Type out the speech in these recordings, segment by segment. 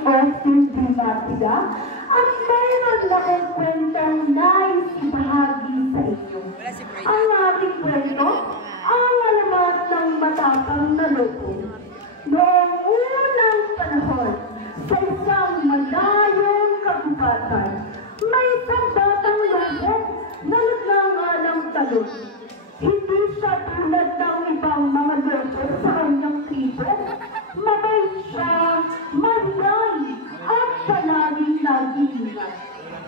Austin Dimatiga at mayroon akong kwentong nais ibahagi sa inyo. Ang aking kwento ang alamat ng matapang na loko. Noong unang panahon, sa isang malayong kagubatan, may isang batang lobo na nagngangalang Talon. Hindi siya tulad ng ibang mga lobo sa kanyang tribo. Mabait siya, mahiyain, at palaging nag-iingat.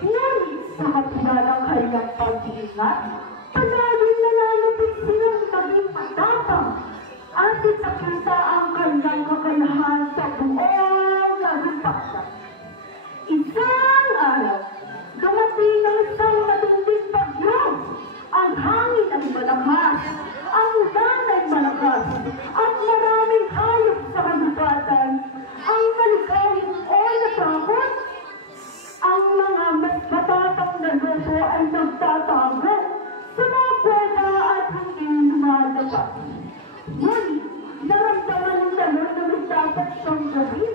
Ngunit sa kapila ng kanyang pag-iingat, palaging nananapit silang maging matapang at ipakita ang kanyang kakayahan sa buong kagubatan. Isang araw, dumating ang isang matinding bagyo. Ang hangin ay malakas, ang ulan ay malakas, at maraming hayop sa kagubatan. Ang maligayang o natakot. Ang mga mas matapang na lobo ay nagtatago sa mga kweta at hindi lumalabas. Ngunit, naramdaman ng Talon na may dapat siyang gawin.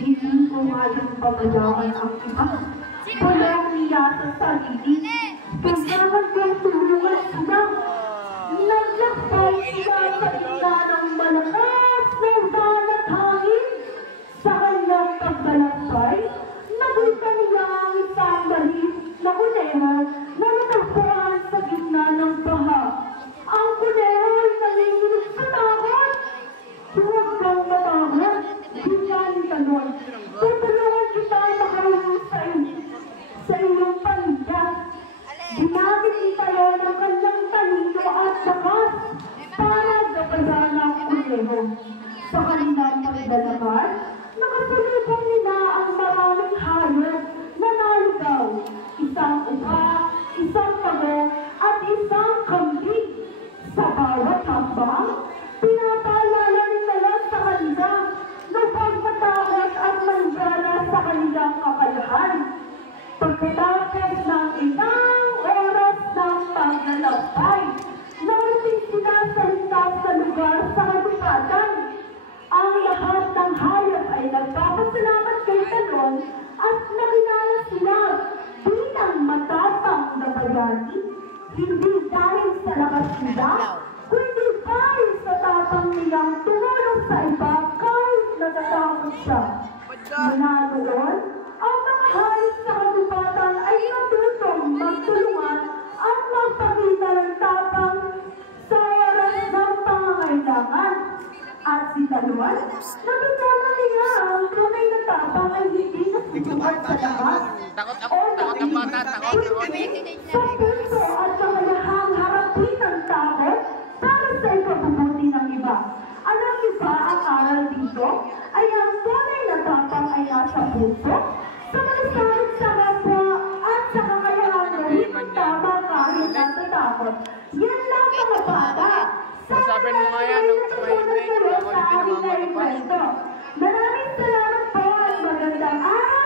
Hindi ko mayang pabayaan ang iba. Walang niya sa sarili. Kailangan kong tulungan sila. Naglakbay sila sa gitna ng malakas na ulan at hangin. Sa kanyang paglalakbay, nakita niya ang isang maliit na kuneho na natagpuan sa gitna ng baha. Ang kuneho ay nanginginig sa takot. Huwag kang matakot, hiya ni Talon. Tutulungan kita makauwi sa iyong pamilya. Ginamit ni Talon ang kanyang talino at lakas para gabayan ang kuneho. Sa kanilang paglalakad, nakasalubong nila ang maraming hayop na naligaw. Isang upa, isang pago, at isang kambing. Sa bawat hambang, pinapaalala nila sa kanila na pagmatakot at manggana sa kanilang kakayahan. Pagkatapos ng ilang oras ng paglalakbay, narating sila sa litas na lugar sa kagubatan. Ang lahat ng hayop ay nagpapasalamat kay Talon at nakilala sila bilang matapang na bayani. Hindi dahil sa lakas nila, kundi dahil sa tapang nilang tumulong sa iba kahit natatakot siya. Mula noon, ang mga hayop sa kagubatan ay natutong magtulungan at magpakita ng tapang sa oras ng pangangailangan. At si Talon, natutunan niya ang tunay na tapang ay hindi nasusukat sa lahat o naiingat sa puso at kakayahang harapin ang takot para sa ikabubuti ng iba. Alam niyo ba ang aral dito ay ang tunay na tapang ay nasa puso, sa malasakit sa kapwa at sa kakayahang gawin ang tama kahit natatakot. Yan lang mga bata. Sabi mo nga yan, nung tumayin na ito, ako hindi na mga kapal. Maraming salamat po at magandang araw!